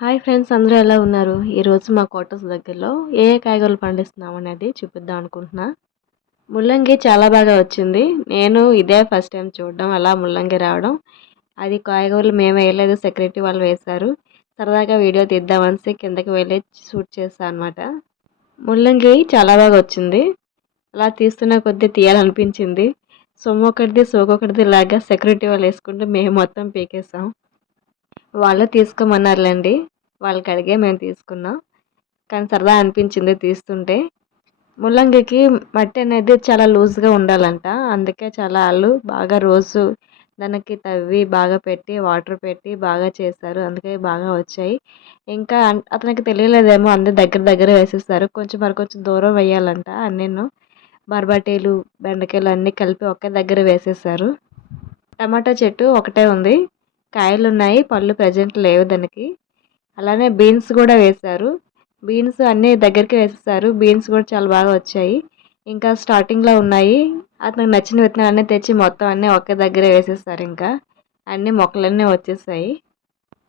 Hi friends అందరూ ఎలా ఉన్నారు? ఈరోజు మా కోటస్ దగ్గరలో ఏ ఏ కాయగూరలు పండిస్తున్నాం అనేది చూపిద్దాం అనుకుంటున్నా. ముల్లంగి చాలా బాగా వచ్చింది. నేను ఇదే ఫస్ట్ టైం చూడడం అలా ముల్లంగి రావడం. అది కాయగూరలు మేము వేయలేదు సెక్యూరిటీ వాళ్ళు వేశారు. సరదాగా వీడియో తీద్దామని కిందకి వెళ్ళి షూట్ చేస్తాను అనమాట ముల్లంగి చాలా బాగా వచ్చింది. అలా తీస్తున్న కొద్దీ తీయాలనిపించింది. సొమ్ము ఒకటిది సోకొకటిది లాగా సెక్యూరిటీ వాళ్ళు వేసుకుంటూ మేము మొత్తం పీకేసాం వాళ్ళు తీసుకోమన్నారులేండి. వాళ్ళకి అడిగే మేము తీసుకున్నాం. కానీ సరదా అనిపించింది తీస్తుంటే. ముల్లంగికి మట్టి అనేది చాలా లూజ్గా ఉండాలంట. అందుకే చాలా వాళ్ళు బాగా రోజు దానికి తవ్వి బాగా పెట్టి వాటర్ పెట్టి బాగా చేశారు. అందుకే బాగా వచ్చాయి. ఇంకా అతనికి తెలియలేదేమో అందరు దగ్గర దగ్గర వేసేస్తారు. కొంచెం మరి కొంచెం దూరం వేయాలంట అన్నీను. బర్బాటీలు బెండకాయలు అన్నీ కలిపి ఒకే దగ్గర వేసేసారు టమాటా చెట్టు ఒకటే ఉంది. కాయలు ఉన్నాయి పళ్ళు ప్రజెంట్ లేవు దానికి. అలానే బీన్స్ కూడా వేశారు. బీన్స్ అన్నీ దగ్గరికి వేసేసారు. బీన్స్ కూడా చాలా బాగా వచ్చాయి. ఇంకా స్టార్టింగ్లో ఉన్నాయి. అతనికి నచ్చిన విత్తనాలన్నీ తెచ్చి మొత్తం అన్నీ ఒకే దగ్గర వేసేసారు ఇంకా. అన్ని మొక్కలన్నీ వచ్చేసాయి.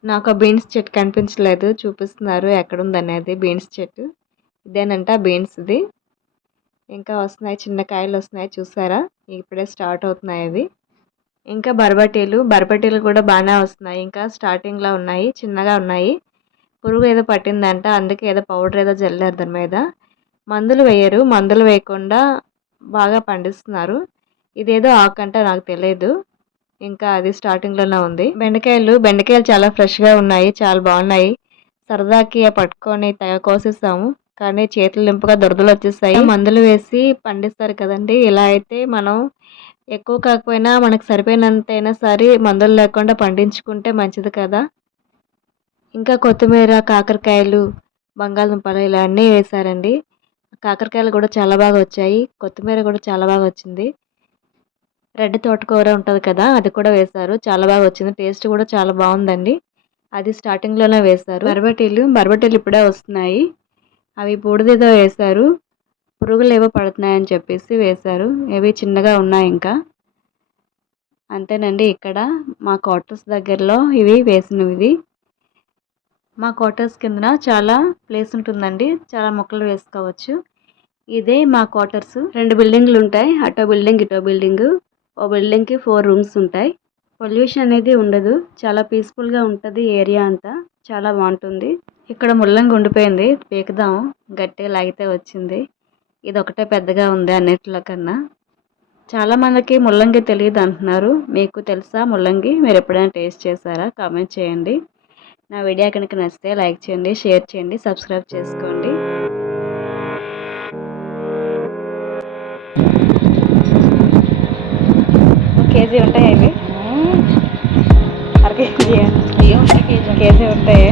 నాకు ఆ బీన్స్ చెట్టు కనిపించలేదు. చూపిస్తున్నారు ఎక్కడుంది అనేది బీన్స్ చెట్టు. ఇదేనంట బీన్స్ది ఇంకా వస్తున్నాయి చిన్న కాయలు వస్తున్నాయి. చూసారా? ఇప్పుడే స్టార్ట్ అవుతున్నాయి అవి. ఇంకా బరబటీలు బరబటీలు కూడా బాగానే వస్తున్నాయి. ఇంకా స్టార్టింగ్లో ఉన్నాయి చిన్నగా ఉన్నాయి. పురుగు ఏదో పట్టిందంట అందుకే ఏదో పౌడర్ ఏదో జల్లారు దాని మీద. మందులు వేయరు మందులు వేయకుండా బాగా పండిస్తున్నారు. ఇదేదో ఆకంట నాకు తెలియదు ఇంకా అది స్టార్టింగ్లోనే ఉంది. బెండకాయలు బెండకాయలు చాలా ఫ్రెష్గా ఉన్నాయి చాలా బాగున్నాయి. సరదాకి పట్టుకొని తెగ కోసేస్తాము. కానీ చేతులు నింపుగా దురదలు వచ్చేస్తాయి. మందులు వేసి పండిస్తారు కదండి. ఇలా అయితే మనం ఎక్కువ కాకపోయినా మనకు సరిపోయినంతైనా సరే మందులు లేకుండా పండించుకుంటే మంచిది కదా. ఇంకా కొత్తిమీర కాకరకాయలు బంగాళదుంపలు ఇలా అన్నీ వేశారండి కాకరకాయలు కూడా చాలా బాగా వచ్చాయి. కొత్తిమీర కూడా చాలా బాగా వచ్చింది. రెడ్ తోటకూర ఉంటుంది కదా అది కూడా వేశారు చాలా బాగా వచ్చింది. టేస్ట్ కూడా చాలా బాగుందండి. అది స్టార్టింగ్లోనే వేశారు బర్బటీలు బర్బటీలు ఇప్పుడే వస్తున్నాయి. అవి బూడిదేదో వేశారు పురుగులు ఏవో పడుతున్నాయని చెప్పేసి వేశారు. ఏవి చిన్నగా ఉన్నాయి ఇంకా. అంతేనండి ఇక్కడ మా క్వార్టర్స్ దగ్గరలో ఇవి వేసినవి మా క్వార్టర్స్ కిందన చాలా ప్లేస్ ఉంటుందండి చాలా మొక్కలు వేసుకోవచ్చు. ఇదే మా క్వార్టర్స్. రెండు బిల్డింగ్లు ఉంటాయి అటో బిల్డింగ్ ఇటో బిల్డింగ్. ఓ బిల్డింగ్కి ఫోర్ రూమ్స్ ఉంటాయి. పొల్యూషన్ అనేది ఉండదు చాలా పీస్ఫుల్గా ఉంటుంది ఏరియా అంతా చాలా బాగుంటుంది. ఇక్కడ ముల్లంగి ఉండిపోయింది పీకుదాం గట్టిగా లాగితే వచ్చింది. ఇది ఒకటే పెద్దగా ఉంది అన్నిటిలో కన్నా. చాలామందికి ముల్లంగి తెలియదు అంటున్నారు. మీకు తెలుసా ముల్లంగి? మీరు ఎప్పుడైనా టేస్ట్ చేశారా? కామెంట్ చేయండి. నా వీడియో కనుక నచ్చితే లైక్ చేయండి షేర్ చేయండి సబ్స్క్రైబ్ చేసుకోండి. కేజీ ఉంటాయి అవి అర కేజీ. కేజీ ఉంటాయి?